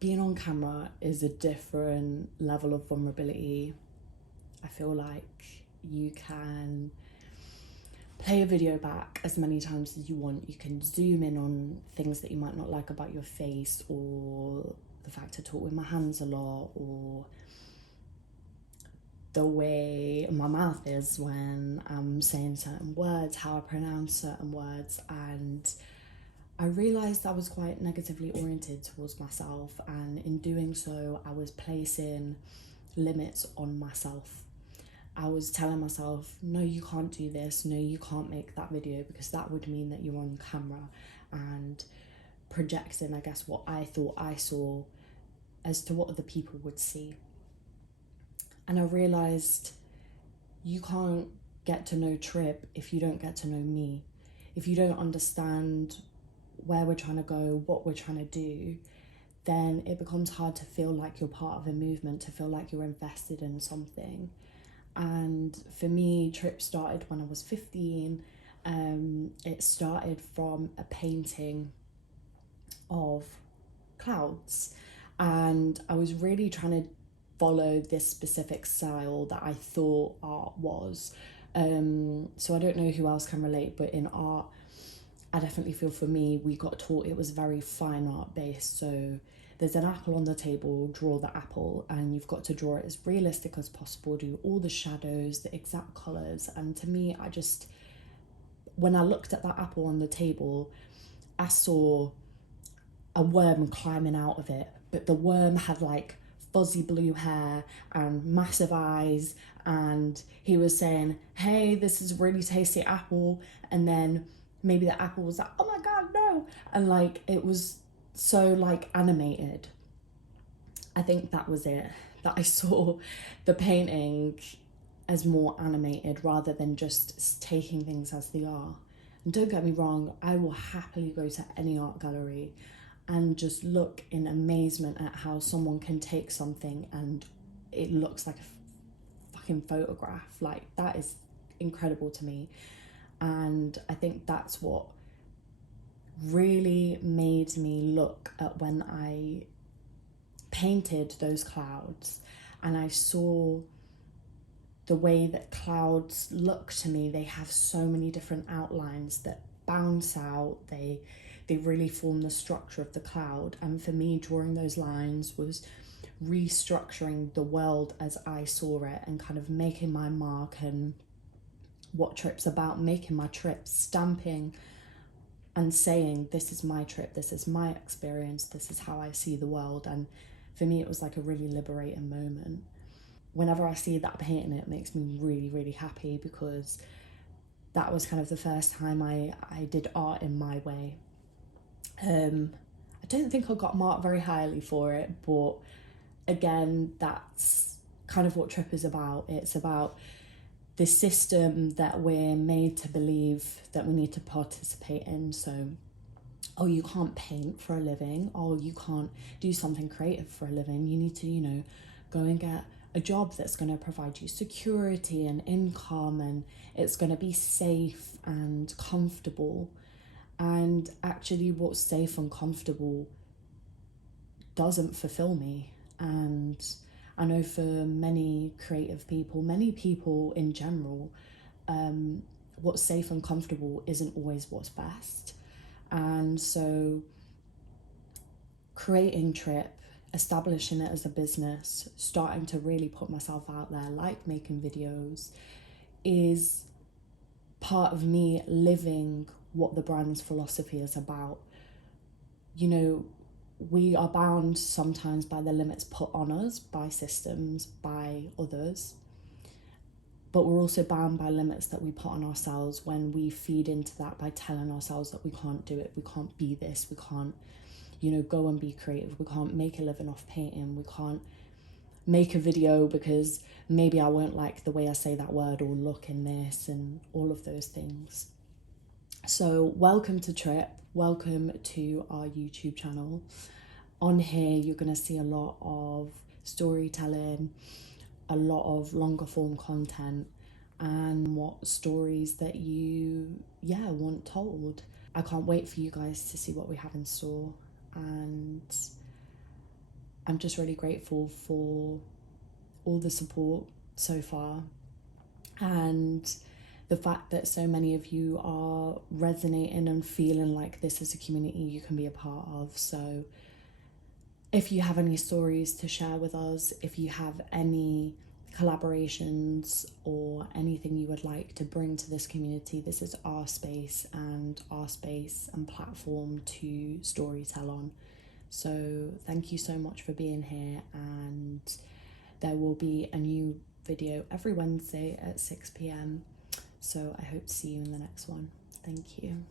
being on camera is a different level of vulnerability. I feel like you can play a video back as many times as you want. You can zoom in on things that you might not like about your face, or the fact I talk with my hands a lot, or the way my mouth is when I'm saying certain words, how I pronounce certain words. And I realised I was quite negatively oriented towards myself, and in doing so I was placing limits on myself. I was telling myself, no, you can't do this, no, you can't make that video, because that would mean that you're on camera, and projecting, I guess, what I thought I saw as to what other people would see. And I realised you can't get to know Trip if you don't get to know me. If you don't understand where we're trying to go, what we're trying to do, then it becomes hard to feel like you're part of a movement, to feel like you're invested in something. And for me, Trip started when I was 15. It started from a painting of clouds, and I was really trying to follow this specific style that I thought art was. So I don't know who else can relate, but in art, I definitely feel for me, we got taught it was very fine art based. So there's an apple on the table, draw the apple, and you've got to draw it as realistic as possible, do all the shadows, the exact colours. And to me, when I looked at that apple on the table, I saw a worm climbing out of it, but the worm had like fuzzy blue hair and massive eyes, and he was saying, hey, this is a really tasty apple, and then maybe the apple was like, oh my god, no, and like it was so like animated. I think that was it, that I saw the painting as more animated rather than just taking things as they are. And don't get me wrong, I will happily go to any art gallery and just look in amazement at how someone can take something and it looks like a fucking photograph. Like, that is incredible to me. And I think that's what really made me look at when I painted those clouds and I saw the way that clouds look to me. They have so many different outlines that bounce out. They really form the structure of the cloud. And for me, drawing those lines was restructuring the world as I saw it and kind of making my mark and what Trip's about, making my trip, stamping and saying, this is my trip, this is my experience, this is how I see the world. And for me, it was like a really liberating moment. Whenever I see that painting, it makes me really, really happy, because that was kind of the first time I did art in my way. I don't think I got marked very highly for it, but again, that's kind of what Trip is about. It's about the system that we're made to believe that we need to participate in. So, oh, you can't paint for a living. Oh, you can't do something creative for a living. You need to, go and get a job that's going to provide you security and income, and it's going to be safe and comfortable. And actually, what's safe and comfortable doesn't fulfill me. And I know for many creative people, many people in general, what's safe and comfortable isn't always what's best. And so creating Trip, establishing it as a business, starting to really put myself out there, like making videos, is part of me living what the brand's philosophy is about. We are bound sometimes by the limits put on us by systems, by others, but we're also bound by limits that we put on ourselves when we feed into that by telling ourselves that we can't do it, we can't be this, we can't, go and be creative, we can't make a living off painting, we can't make a video because maybe I won't like the way I say that word or look in this, and all of those things. So welcome to Trip, welcome to our YouTube channel. On here, you're going to see a lot of storytelling, a lot of longer form content, and what stories that you, want told. I can't wait for you guys to see what we have in store. And I'm just really grateful for all the support so far, and the fact that so many of you are resonating and feeling like this is a community you can be a part of. So if you have any stories to share with us, if you have any collaborations or anything you would like to bring to this community, this is our space and platform to storytell on. So thank you so much for being here, and there will be a new video every Wednesday at 6 p.m. So I hope to see you in the next one. Thank you.